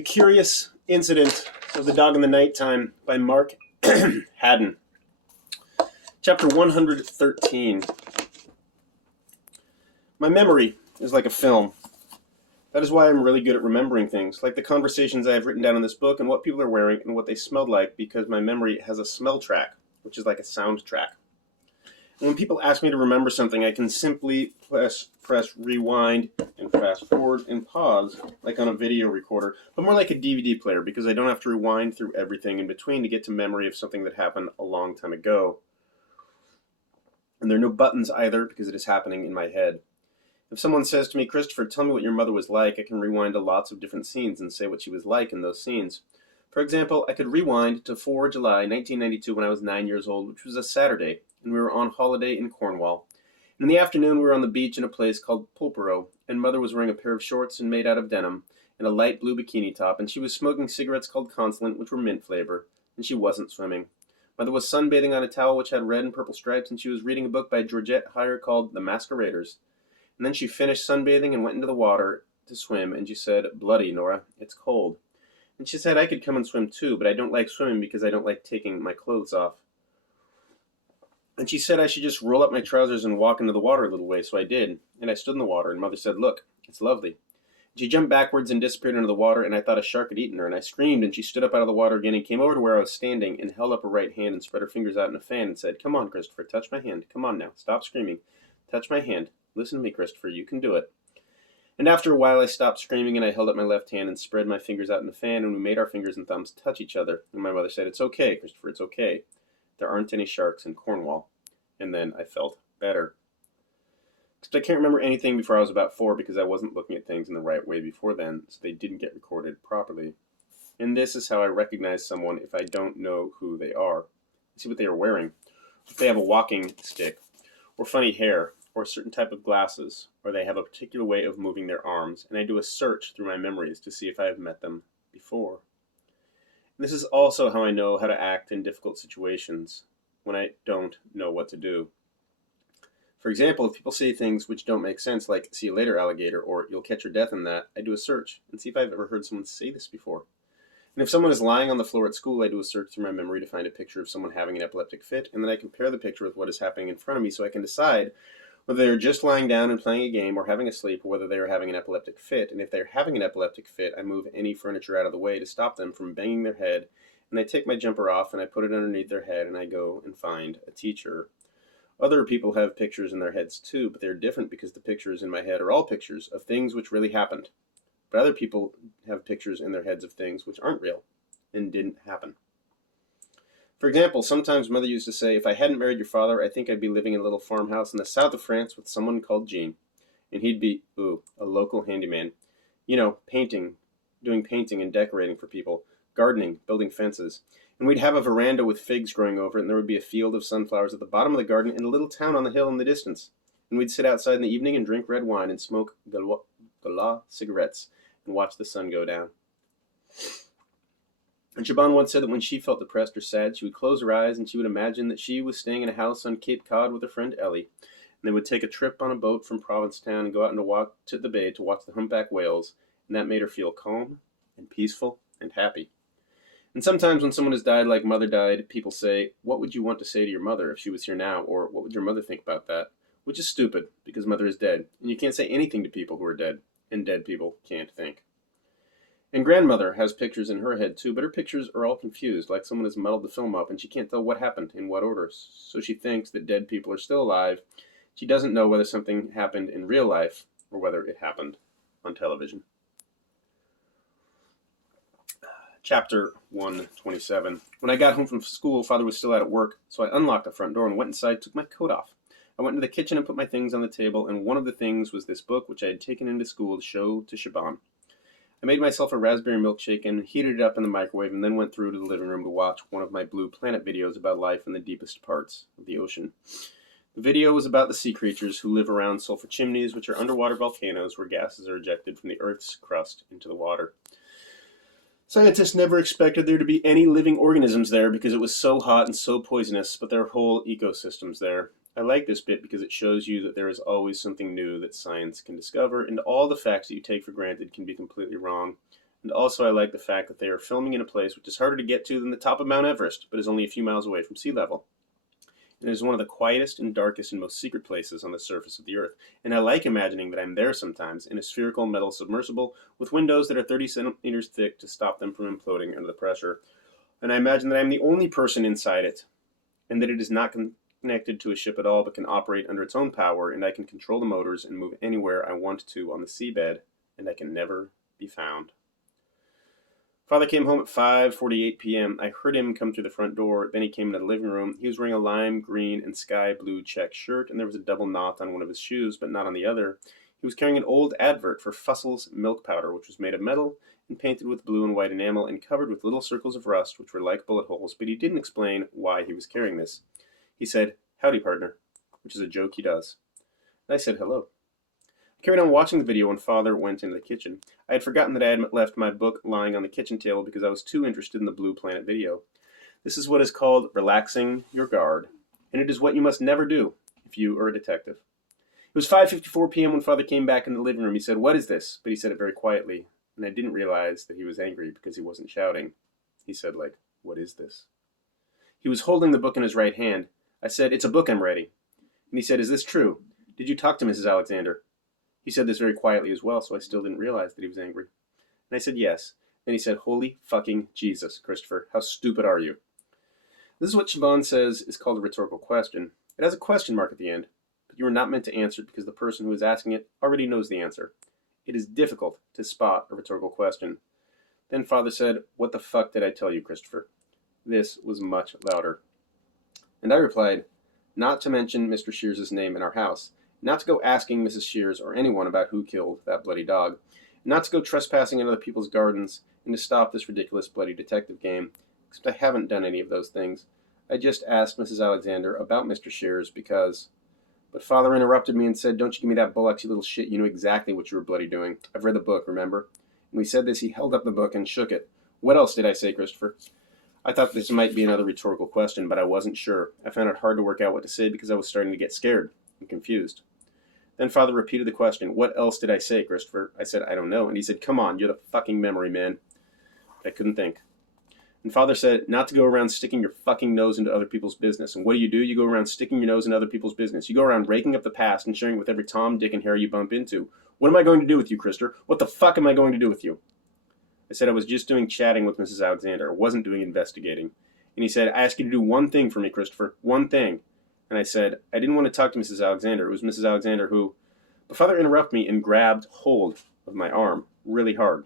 The Curious Incident of the Dog in the Nighttime by Mark Haddon. Chapter 113. My memory is like a film. That is why I'm really good at remembering things, like the conversations I have written down in this book and what people are wearing and what they smelled like, because my memory has a smell track, which is like a sound track. And when people ask me to remember something, I can simply press rewind and fast forward and pause, like on a video recorder, but more like a DVD player, because I don't have to rewind through everything in between to get to memory of something that happened a long time ago. And there are no buttons either, because it is happening in my head. If someone says to me, "Christopher, tell me what your mother was like," I can rewind to lots of different scenes and say what she was like in those scenes. For example, I could rewind to 4 July 1992 when I was 9 years old, which was a Saturday, and we were on holiday in Cornwall. In the afternoon, we were on the beach in a place called Pulpero, and Mother was wearing a pair of shorts and made out of denim, and a light blue bikini top, and she was smoking cigarettes called Consulate, which were mint flavor, and she wasn't swimming. Mother was sunbathing on a towel which had red and purple stripes, and she was reading a book by Georgette Heyer called The Masqueraders. And then she finished sunbathing and went into the water to swim, and she said, "Bloody, Nora, it's cold." And she said I could come and swim too, but I don't like swimming because I don't like taking my clothes off. And she said I should just roll up my trousers and walk into the water a little way, so I did. And I stood in the water, and Mother said, "Look, it's lovely." She jumped backwards and disappeared into the water, and I thought a shark had eaten her, and I screamed, and she stood up out of the water again and came over to where I was standing and held up her right hand and spread her fingers out in a fan and said, "Come on, Christopher, touch my hand. Come on now, stop screaming. Touch my hand. Listen to me, Christopher, you can do it." And after a while I stopped screaming and I held up my left hand and spread my fingers out in the fan, and we made our fingers and thumbs touch each other. And my mother said, "It's okay, Christopher, it's okay. There aren't any sharks in Cornwall." And then I felt better. Except I can't remember anything before I was about 4 because I wasn't looking at things in the right way before then, so they didn't get recorded properly. And this is how I recognize someone if I don't know who they are. I see what they are wearing. If they have a walking stick, or funny hair, or a certain type of glasses, or they have a particular way of moving their arms, and I do a search through my memories to see if I have met them before. And this is also how I know how to act in difficult situations when I don't know what to do. For example, if people say things which don't make sense, like "see you later, alligator," or "you'll catch your death in that," I do a search and see if I've ever heard someone say this before. And if someone is lying on the floor at school, I do a search through my memory to find a picture of someone having an epileptic fit, and then I compare the picture with what is happening in front of me so I can decide whether they're just lying down and playing a game or having a sleep, or whether they are having an epileptic fit. And if they're having an epileptic fit, I move any furniture out of the way to stop them from banging their head, and I take my jumper off and I put it underneath their head, and I go and find a teacher. Other people have pictures in their heads too, but they're different because the pictures in my head are all pictures of things which really happened. But other people have pictures in their heads of things which aren't real and didn't happen. For example, sometimes Mother used to say, "If I hadn't married your father, I think I'd be living in a little farmhouse in the south of France with someone called Jean. And he'd be, a local handyman. You know, doing painting and decorating for people, gardening, building fences. And we'd have a veranda with figs growing over it, and there would be a field of sunflowers at the bottom of the garden and a little town on the hill in the distance. And we'd sit outside in the evening and drink red wine and smoke Gaulois cigarettes and watch the sun go down." And Shaban once said that when she felt depressed or sad, she would close her eyes and she would imagine that she was staying in a house on Cape Cod with her friend Ellie. And they would take a trip on a boat from Provincetown and go out and walk to the bay to watch the humpback whales, and that made her feel calm and peaceful and happy. And sometimes when someone has died like Mother died, people say, "What would you want to say to your mother if she was here now?" Or "What would your mother think about that?" Which is stupid, because Mother is dead, and you can't say anything to people who are dead, and dead people can't think. And Grandmother has pictures in her head too, but her pictures are all confused, like someone has muddled the film up, and she can't tell what happened in what order. So she thinks that dead people are still alive. She doesn't know whether something happened in real life or whether it happened on television. Chapter 127. When I got home from school, Father was still out at work, so I unlocked the front door and went inside, took my coat off. I went into the kitchen and put my things on the table, and one of the things was this book, which I had taken into school to show to Shaban. I made myself a raspberry milkshake and heated it up in the microwave, and then went through to the living room to watch one of my Blue Planet videos about life in the deepest parts of the ocean. The video was about the sea creatures who live around sulfur chimneys, which are underwater volcanoes where gases are ejected from the Earth's crust into the water. Scientists never expected there to be any living organisms there because it was so hot and so poisonous, but there are whole ecosystems there. I like this bit because it shows you that there is always something new that science can discover, and all the facts that you take for granted can be completely wrong. And also I like the fact that they are filming in a place which is harder to get to than the top of Mount Everest, but is only a few miles away from sea level. It is one of the quietest and darkest and most secret places on the surface of the Earth, and I like imagining that I'm there sometimes in a spherical metal submersible with windows that are 30 centimeters thick to stop them from imploding under the pressure. And I imagine that I'm the only person inside it, and that it is not connected to a ship at all, but can operate under its own power, and I can control the motors and move anywhere I want to on the seabed, and I can never be found. Father came home at 5:48 p.m. I heard him come through the front door. Then he came into the living room. He was wearing a lime green and sky blue check shirt, and there was a double knot on one of his shoes, but not on the other. He was carrying an old advert for Fussel's milk powder, which was made of metal and painted with blue and white enamel and covered with little circles of rust, which were like bullet holes, but he didn't explain why he was carrying this. He said, "Howdy, partner," which is a joke he does. And I said hello. I carried on watching the video when Father went into the kitchen. I had forgotten that I had left my book lying on the kitchen table because I was too interested in the Blue Planet video. This is what is called relaxing your guard, and it is what you must never do if you are a detective. It was 5:54 p.m. when Father came back in the living room. He said, "What is this?" But he said it very quietly, and I didn't realize that he was angry because he wasn't shouting. He said, like, "What is this?" He was holding the book in his right hand. I said, "It's a book, I'm ready." And he said, "Is this true? Did you talk to Mrs. Alexander?" He said this very quietly as well, so I still didn't realize that he was angry. And I said, "Yes." Then he said, "Holy fucking Jesus, Christopher, how stupid are you?" This is what Chabon says is called a rhetorical question. It has a question mark at the end, but you are not meant to answer it because the person who is asking it already knows the answer. It is difficult to spot a rhetorical question. Then Father said, "What the fuck did I tell you, Christopher?" This was much louder. And I replied, "Not to mention Mr. Shears's name in our house. Not to go asking Mrs. Shears or anyone about who killed that bloody dog. Not to go trespassing in other people's gardens, and to stop this ridiculous bloody detective game. Except I haven't done any of those things. I just asked Mrs. Alexander about Mr. Shears because..." But Father interrupted me and said, "Don't you give me that bullocks, you little shit. You knew exactly what you were bloody doing. I've read the book, remember?" And when he said this, he held up the book and shook it. "What else did I say, Christopher?" I thought this might be another rhetorical question, but I wasn't sure. I found it hard to work out what to say because I was starting to get scared and confused. Then Father repeated the question, "What else did I say, Christopher?" I said, "I don't know." And he said, "Come on, you're the fucking memory man." But I couldn't think. And Father said, "Not to go around sticking your fucking nose into other people's business." And what do? You go around sticking your nose in other people's business. You go around raking up the past and sharing it with every Tom, Dick, and Harry you bump into. What am I going to do with you, Christopher? What the fuck am I going to do with you? I said I was just doing chatting with Mrs. Alexander. I wasn't doing investigating. And he said, "I ask you to do one thing for me, Christopher. One thing." And I said, "I didn't want to talk to Mrs. Alexander. It was Mrs. Alexander who..." But Father interrupted me and grabbed hold of my arm really hard.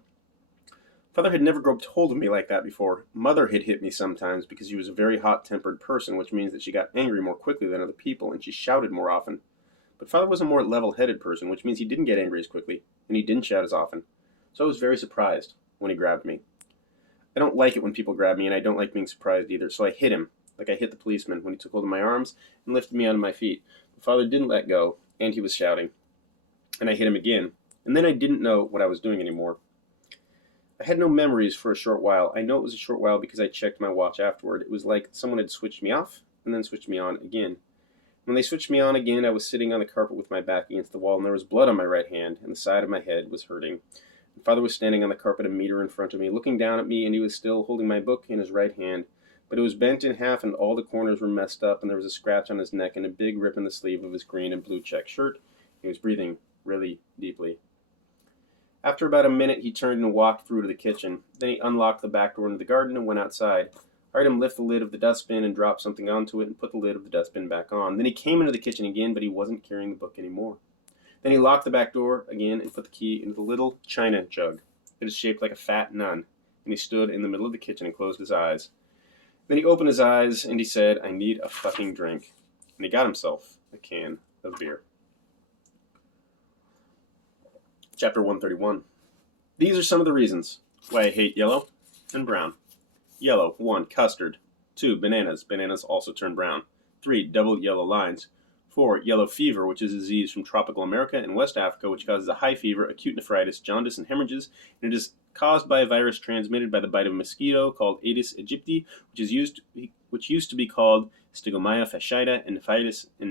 Father had never grabbed hold of me like that before. Mother had hit me sometimes because she was a very hot-tempered person, which means that she got angry more quickly than other people, and she shouted more often. But Father was a more level-headed person, which means he didn't get angry as quickly, and he didn't shout as often. So I was very surprised when he grabbed me. I don't like it when people grab me, and I don't like being surprised either, so I hit him, like I hit the policeman when he took hold of my arms and lifted me onto my feet. But Father didn't let go, and he was shouting. And I hit him again, and then I didn't know what I was doing anymore. I had no memories for a short while. I know it was a short while because I checked my watch afterward. It was like someone had switched me off and then switched me on again. When they switched me on again, I was sitting on the carpet with my back against the wall, and there was blood on my right hand, and the side of my head was hurting. And Father was standing on the carpet a meter in front of me, looking down at me, and he was still holding my book in his right hand. But it was bent in half, and all the corners were messed up, and there was a scratch on his neck and a big rip in the sleeve of his green and blue check shirt. He was breathing really deeply. After about a minute, he turned and walked through to the kitchen. Then he unlocked the back door into the garden and went outside. I heard him lift the lid of the dustbin and drop something onto it and put the lid of the dustbin back on. Then he came into the kitchen again, but he wasn't carrying the book anymore. Then he locked the back door again and put the key into the little china jug. It is shaped like a fat nun, and he stood in the middle of the kitchen and closed his eyes. Then he opened his eyes and he said, "I need a fucking drink." And he got himself a can of beer. Chapter 131. These are some of the reasons why I hate yellow and brown. Yellow, 1. Custard. 2. Bananas. Bananas also turn brown. 3. Double yellow lines. 4. Yellow fever, which is a disease from tropical America and West Africa, which causes a high fever, acute nephritis, jaundice, and hemorrhages, and it is caused by a virus transmitted by the bite of a mosquito called Aedes aegypti, which used to be called Stegomyia fasciata, and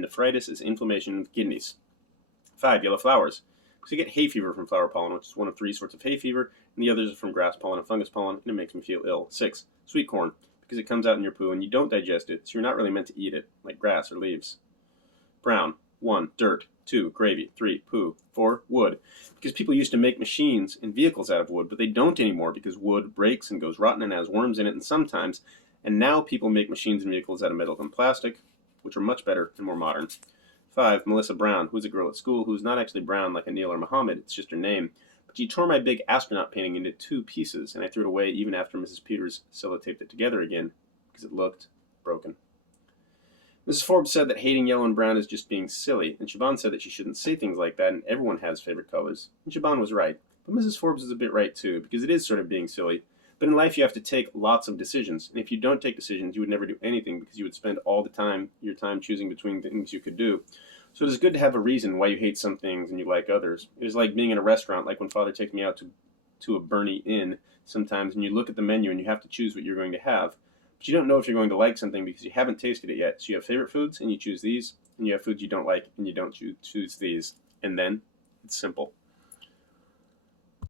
nephritis is inflammation of the kidneys. 5. Yellow flowers. Because you get hay fever from flower pollen, which is one of 3 sorts of hay fever, and the others are from grass pollen and fungus pollen, and it makes me feel ill. 6. Sweet corn, because it comes out in your poo and you don't digest it, so you're not really meant to eat it, like grass or leaves. Brown. 1. Dirt. 2. Gravy. 3. Poo. 4. Wood. Because people used to make machines and vehicles out of wood, but they don't anymore because wood breaks and goes rotten and has worms in it, and now people make machines and vehicles out of metal and plastic, which are much better and more modern. 5. Melissa Brown, who's a girl at school who's not actually brown like Anil or Muhammad, it's just her name. But she tore my big astronaut painting into 2 pieces, and I threw it away even after Mrs. Peters sellotaped it together again, because it looked broken. Mrs. Forbes said that hating yellow and brown is just being silly, and Shaban said that she shouldn't say things like that, and everyone has favorite colors. And Shaban was right. But Mrs. Forbes is a bit right too, because it is sort of being silly. But in life you have to take lots of decisions, and if you don't take decisions, you would never do anything, because you would spend all your time choosing between things you could do. So it is good to have a reason why you hate some things and you like others. It is like being in a restaurant, like when Father takes me out to a Bernie Inn sometimes, and you look at the menu and you have to choose what you're going to have. But you don't know if you're going to like something because you haven't tasted it yet. So you have favorite foods and you choose these, and you have foods you don't like and you don't choose these. And then it's simple.